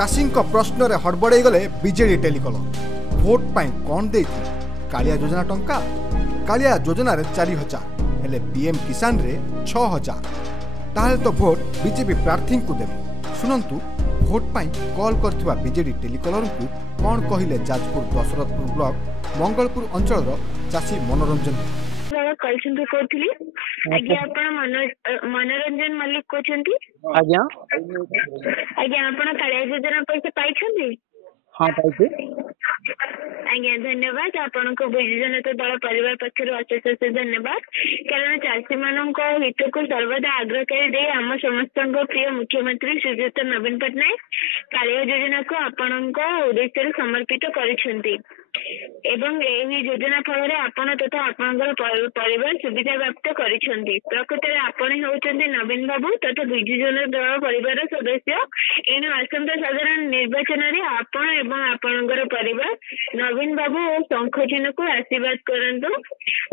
चाषी प्रश्न रे हड़बड़े गले बीजेडी टेलीकलर भोट पाई कौन दे कालिया योजना टंका कालिया योजना रे 4000 हेले पीएम किसान रे 6000 ताहले तो भोट बीजेपी प्रार्थी को देवे। शुणंतु भोट पाई कॉल करथिबा बीजेडी टेलीकलर को कौन कहले जाजपुर दशरथपुर ब्लॉक मंगलपुर अंचल चाषी मनोरंजन मनोरंजन मल्लिक कहते आज्ञा आज्ञा आपण कालिया योजना पैसा पाइछन्ती? हाँ पाइछे आज्ञा धन्यवाद। आपण को बिजु जनता दल परिवार पक्षर अशेष धन्यवाद। कारण चाषी मान हित को सर्वदा आग्रह कर आम समस्त प्रिय मुख्यमंत्री श्रीजुत नवीन पट्टनायक कालिया योजना को आपण उद्देश्य समर्पित करिसेंती एवं एही योजना फल आपण तथा आपणकर परिवार सुविधा प्राप्त करिसेंती। प्रकृत में आपण होउचंती नवीन बाबू तथा बिजु जनता दल परिवार सदस्य। एनु आसंता साधारण निर्वाचन रे आपण एवं आपणकर परिवार नवीन बाबू और शंख चिन्ह को आशीर्वाद करंतु।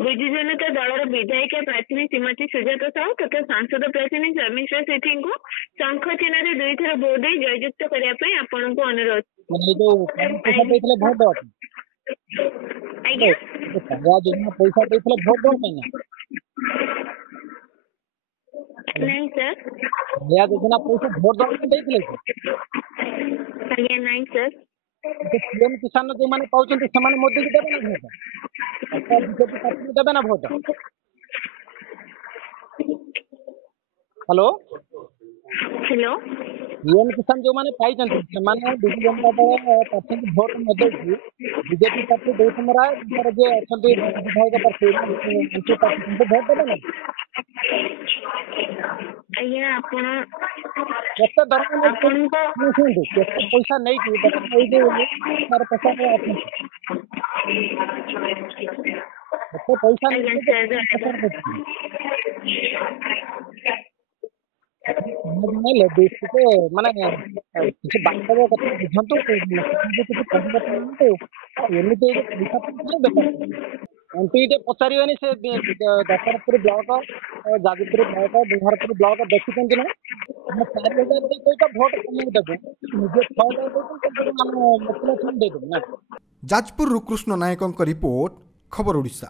बिजु जनता दलर विधायिका प्रार्थी श्रीमती सुजाता साहू तथा सांसद प्रार्थी शर्मिष्ठा सेठी को शंख चिन्ह रे 2 थर भोट दे जययुक्त करिया पई आपण को अनुरोध। आज्ञा पैसा देथिले भोट दो ना नहीं सर कालिया योजना पैसा भोट दो देथिले आज्ञा नहीं सर पीएम किसान जो माने पाउचंती से माने मोदी को देबे ना भोट बीजेपी पार्टी को देबे ना भोट। हेलो हेलो पीएम किसान जो माने पाइचंती से माने बिजु जनता दल पार्टी को भोट न देछि बीजेपी पार्टी दे समरा पर जे अछंती विधायक पार्टी उनके पार्टी को भोट देबे ना। आज्ञा आपण केते दरकार आपण को सुनते केते पैसा नहीं कि दे दे सारे पैसा में आछी केते पैसा नहीं देश के माने किसी बांधव कथा बुझंतु किसी कहबो एमिते पैसा नहीं बेकार एमपी टे पचारिबनी से Dasharathpur block Jajpur block Biharpur block देखिଛନ୍ତି ना हम 4000 दे तो भोट कम देबे मुझे 6000 दे तो हम मतलब दे देबे ना। जाजपुर कृष्ण नायक रिपोर्ट खबर ओडिशा।